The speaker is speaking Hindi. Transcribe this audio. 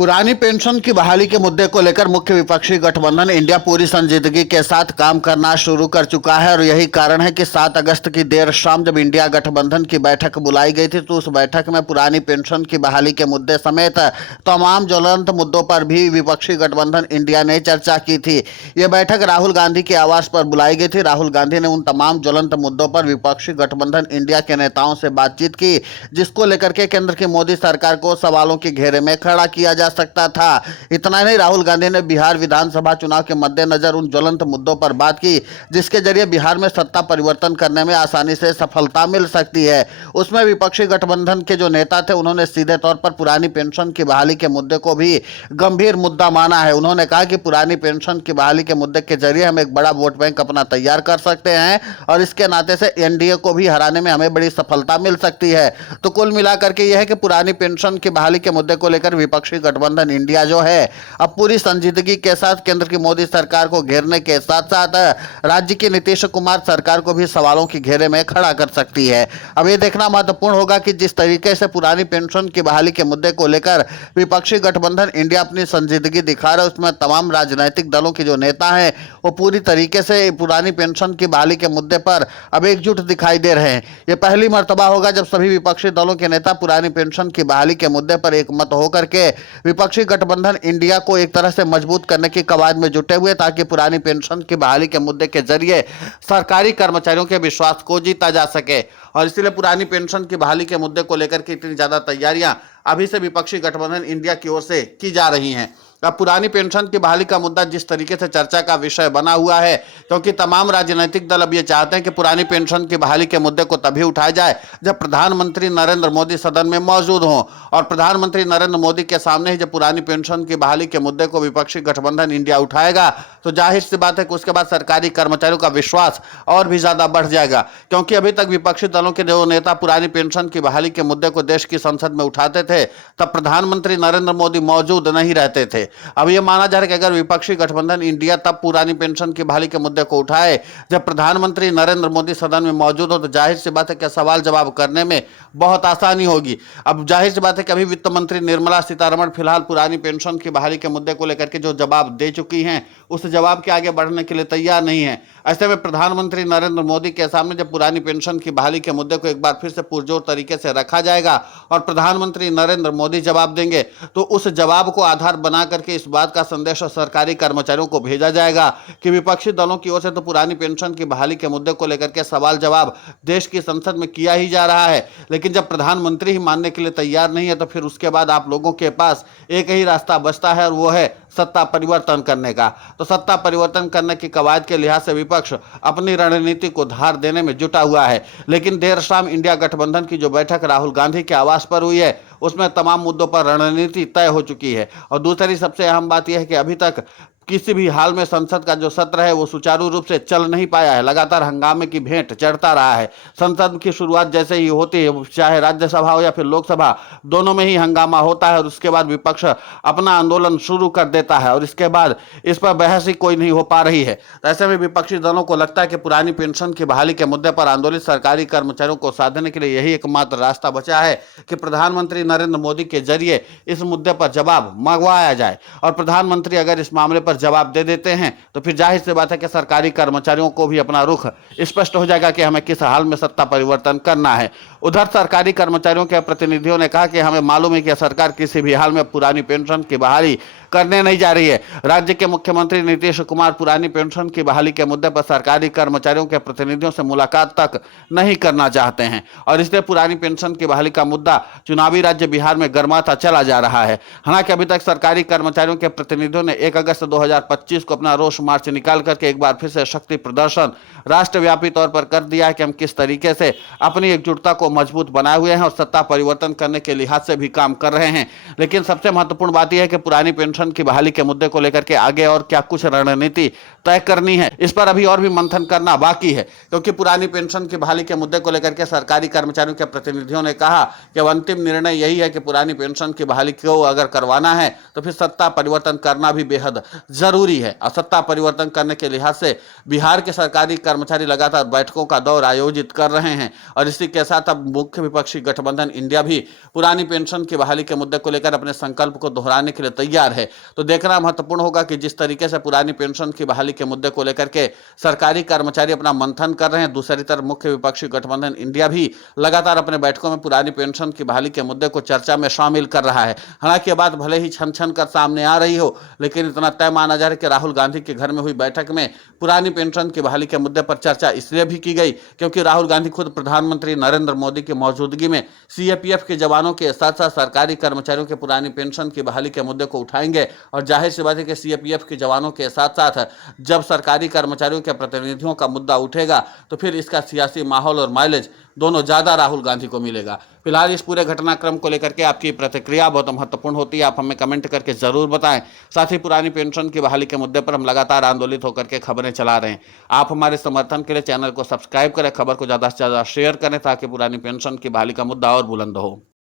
पुरानी पेंशन की बहाली के मुद्दे को लेकर मुख्य विपक्षी गठबंधन इंडिया पूरी संजीदगी के साथ काम करना शुरू कर चुका है और यही कारण है कि 7 अगस्त की देर शाम जब इंडिया गठबंधन की बैठक बुलाई गई थी तो उस बैठक में पुरानी पेंशन की बहाली के मुद्दे समेत तमाम ज्वलंत मुद्दों पर भी विपक्षी गठबंधन इंडिया ने चर्चा की थी। ये बैठक राहुल गांधी के आवास पर बुलाई गई थी। राहुल गांधी ने उन तमाम ज्वलंत मुद्दों पर विपक्षी गठबंधन इंडिया के नेताओं से बातचीत की, जिसको लेकर के केंद्र की मोदी सरकार को सवालों के घेरे में खड़ा किया जा सकता था। इतना नहीं, राहुल गांधी ने बिहार विधानसभा चुनाव के मद्देनजर उन ज्वलंत मुद्दों पर बात की जिसके जरिए बिहार में सत्ता परिवर्तन करने में आसानी से सफलता मिल सकती है। उसमें विपक्षी गठबंधन के जो नेता थे उन्होंने सीधे तौर पर पुरानी पेंशन की बहाली के मुद्दे को भी गंभीर मुद्दा माना है। उन्होंने कहा कि पुरानी पेंशन की बहाली के मुद्दे के जरिए हम एक बड़ा वोट बैंक अपना तैयार कर सकते हैं और इसके नाते से एनडीए को भी हराने में हमें बड़ी सफलता मिल सकती है। तो कुल मिलाकर के यह है कि पुरानी पेंशन की बहाली के मुद्दे को लेकर विपक्षी गठबंधन इंडिया जो है अब पूरी संजीदगी के साथ केंद्र की मोदी सरकार को घेरने के साथ साथ राज्य की नीतीश कुमार सरकार को भी सवालों के घेरे में खड़ा कर सकती है। अब ये देखना महत्वपूर्ण होगा कि जिस तरीके से पुरानी पेंशन की बहाली के मुद्दे को लेकर विपक्षी गठबंधन इंडिया अपनी संजीदगी दिखा रहा है, उसमें तमाम राजनीतिक दलों के जो नेता हैं वो पूरी तरीके से पुरानी पेंशन की बहाली के मुद्दे पर अब एकजुट दिखाई दे रहे हैं। ये पहली मर्तबा होगा जब सभी विपक्षी दलों के नेता पुरानी पेंशन की बहाली के मुद्दे पर एकमत होकर के विपक्षी गठबंधन इंडिया को एक तरह से मजबूत करने की कवायद में जुटे हुए ताकि पुरानी पेंशन की बहाली के मुद्दे के जरिए सरकारी कर्मचारियों के विश्वास को जीता जा सके। और इसलिए पुरानी पेंशन की बहाली के मुद्दे को लेकर के इतनी ज्यादा तैयारियां अभी से विपक्षी गठबंधन इंडिया की ओर से की जा रही हैं। अब पुरानी पेंशन की बहाली का मुद्दा जिस तरीके से चर्चा का विषय बना हुआ है, क्योंकि तमाम राजनीतिक दल अब ये चाहते हैं कि पुरानी पेंशन की बहाली के मुद्दे को तभी उठाया जाए जब प्रधानमंत्री नरेंद्र मोदी सदन में मौजूद हों। और प्रधानमंत्री नरेंद्र मोदी के सामने ही जब पुरानी पेंशन की बहाली के मुद्दे को विपक्षी गठबंधन इंडिया उठाएगा तो जाहिर सी बात है कि उसके बाद सरकारी कर्मचारियों का विश्वास और भी ज्यादा बढ़ जाएगा। क्योंकि अभी तक विपक्षी दलों के जो नेता पुरानी पेंशन की बहाली के मुद्दे को देश की संसद में उठाते थे तब प्रधानमंत्री नरेंद्र मोदी मौजूद नहीं रहते थे। अब यह माना जा रहा है कि अगर विपक्षी गठबंधन इंडिया तब पुरानी पेंशन की बहाली के मुद्दे को उठाए जब प्रधानमंत्री नरेंद्र मोदी सदन में मौजूद हो तो जाहिर सी बात है कि सवाल जवाब करने में बहुत आसानी होगी। अब जाहिर सी बात है कि अभी वित्त मंत्री निर्मला सीतारमण फिलहाल पुरानी पेंशन की बहाली के मुद्दे को लेकर के जो जवाब दे चुकी हैं उस जवाब के आगे बढ़ने के लिए तैयार नहीं है। ऐसे में प्रधानमंत्री नरेंद्र मोदी के सामने जब पुरानी पेंशन की बहाली के मुद्दे को एक बार फिर से पुरजोर तरीके से रखा जाएगा और प्रधानमंत्री नरेंद्र मोदी जवाब देंगे तो उस जवाब को आधार बना करके इस बात का संदेश सरकारी कर्मचारियों को भेजा जाएगा कि विपक्षी दलों की ओर से तो पुरानी पेंशन की बहाली के मुद्दे को लेकर के सवाल जवाब देश की संसद में किया ही जा रहा है, लेकिन जब प्रधानमंत्री ही मानने के लिए तैयार नहीं है तो फिर उसके बाद आप लोगों के पास एक ही रास्ता बचता है और वो है सत्ता परिवर्तन करने का। तो सत्ता परिवर्तन करने की कवायद के लिहाज से विपक्ष अपनी रणनीति को धार देने में जुटा हुआ है। लेकिन देर शाम इंडिया गठबंधन की जो बैठक राहुल गांधी के आवास पर हुई है उसमें तमाम मुद्दों पर रणनीति तय हो चुकी है। और दूसरी सबसे अहम बात यह है कि अभी तक किसी भी हाल में संसद का जो सत्र है वो सुचारू रूप से चल नहीं पाया है। लगातार हंगामे की भेंट चढ़ता रहा है। संसद की शुरुआत जैसे ही होती है, चाहे राज्यसभा हो या फिर लोकसभा, दोनों में ही हंगामा होता है और उसके बाद विपक्ष अपना आंदोलन शुरू कर देता है और इसके बाद इस पर बहस ही कोई नहीं हो पा रही है। तो ऐसे में विपक्षी दलों को लगता है कि पुरानी पेंशन की बहाली के मुद्दे पर आंदोलित सरकारी कर्मचारियों को साधने के लिए यही एकमात्र रास्ता बचा है कि प्रधानमंत्री नरेंद्र मोदी के जरिए इस मुद्दे पर जवाब मंगवाया जाए। और प्रधानमंत्री अगर इस मामले पर जवाब दे देते हैं तो फिर जाहिर सी बात है कि सरकारी कर्मचारियों को भी अपना रुख स्पष्ट हो जाएगा कि हमें किस हाल में सत्ता परिवर्तन करना है। उधर सरकारी कर्मचारियों के प्रतिनिधियों ने कहा कि हमें मालूम है कि सरकार किसी भी हाल में पुरानी पेंशन की बहाली करने नहीं जा रही है। राज्य के मुख्यमंत्री नीतीश कुमार पुरानी पेंशन की बहाली के मुद्दे पर सरकारी कर्मचारियों के प्रतिनिधियों से मुलाकात तक नहीं करना चाहते हैं और इसलिए पुरानी पेंशन की बहाली का मुद्दा चुनावी राज्य बिहार में गर्माता चला जा रहा है। हालांकि अभी तक सरकारी कर्मचारियों के प्रतिनिधियों ने 1 अगस्त 2025 को अपना रोष मार्च निकाल करके एक बार फिर से शक्ति प्रदर्शन राष्ट्रव्यापी तौर पर कर दिया है कि हम किस तरीके से अपनी एकजुटता को मजबूत बनाए हुए हैं और सत्ता परिवर्तन करने के लिहाज से भी काम कर रहे हैं। लेकिन सबसे महत्वपूर्ण बात यह है कि पुरानी पेंशन की बहाली के मुद्दे को लेकर के आगे और क्या कुछ रणनीति तय करनी है, इस पर अभी और भी मंथन करना बाकी है। क्योंकि पुरानी पेंशन की बहाली के मुद्दे को लेकर के सरकारी कर्मचारियों के प्रतिनिधियों ने कहा कि अंतिम निर्णय यही है कि पुरानी पेंशन की बहाली को अगर करवाना है तो फिर सत्ता परिवर्तन करना भी बेहद जरूरी है। और सत्ता परिवर्तन करने के लिहाज से बिहार के सरकारी कर्मचारी लगातार बैठकों का दौर आयोजित कर रहे हैं और इसी के साथ अब मुख्य विपक्षी गठबंधन इंडिया भी पुरानी पेंशन की बहाली के मुद्दे को लेकर अपने संकल्प को दोहराने के लिए तैयार है। तो देखना महत्वपूर्ण होगा कि जिस तरीके से पुरानी पेंशन की बहाली के मुद्दे को लेकर के सरकारी कर्मचारी अपना मंथन कर रहे हैं, दूसरी तरफ मुख्य विपक्षी गठबंधन इंडिया भी लगातार अपने बैठकों में पुरानी पेंशन की बहाली के मुद्दे को चर्चा में शामिल कर रहा है। हालांकि ये बात भले ही छन छन कर सामने आ रही हो, लेकिन इतना तय माना जा रहा है कि राहुल गांधी के घर में हुई बैठक में पुरानी पेंशन की बहाली के मुद्दे पर चर्चा इसलिए भी की गई क्योंकि राहुल गांधी खुद प्रधानमंत्री नरेंद्र मोदी की मौजूदगी में सीएपीएफ के जवानों के साथ साथ सरकारी कर्मचारियों के पुरानी पेंशन की बहाली के मुद्दे को उठाएंगे। और जाहिर सी बात है कि सीएपीएफ के जवानों के साथ साथ जब सरकारी कर्मचारियों के प्रतिनिधियों का मुद्दा उठेगा तो फिर इसका सियासी माहौल और माइलेज दोनों ज्यादा राहुल गांधी को मिलेगा। फिलहाल इस पूरे घटनाक्रम को लेकर के आपकी प्रतिक्रिया बहुत महत्वपूर्ण होती है, आप हमें कमेंट करके जरूर बताएं। साथ ही पुरानी पेंशन की बहाली के मुद्दे पर हम लगातार आंदोलित होकर के खबरें चला रहे हैं। आप हमारे समर्थन के लिए चैनल को सब्सक्राइब करें, खबर को ज्यादा से ज्यादा शेयर करें ताकि पुरानी पेंशन की बहाली का मुद्दा और बुलंद हो।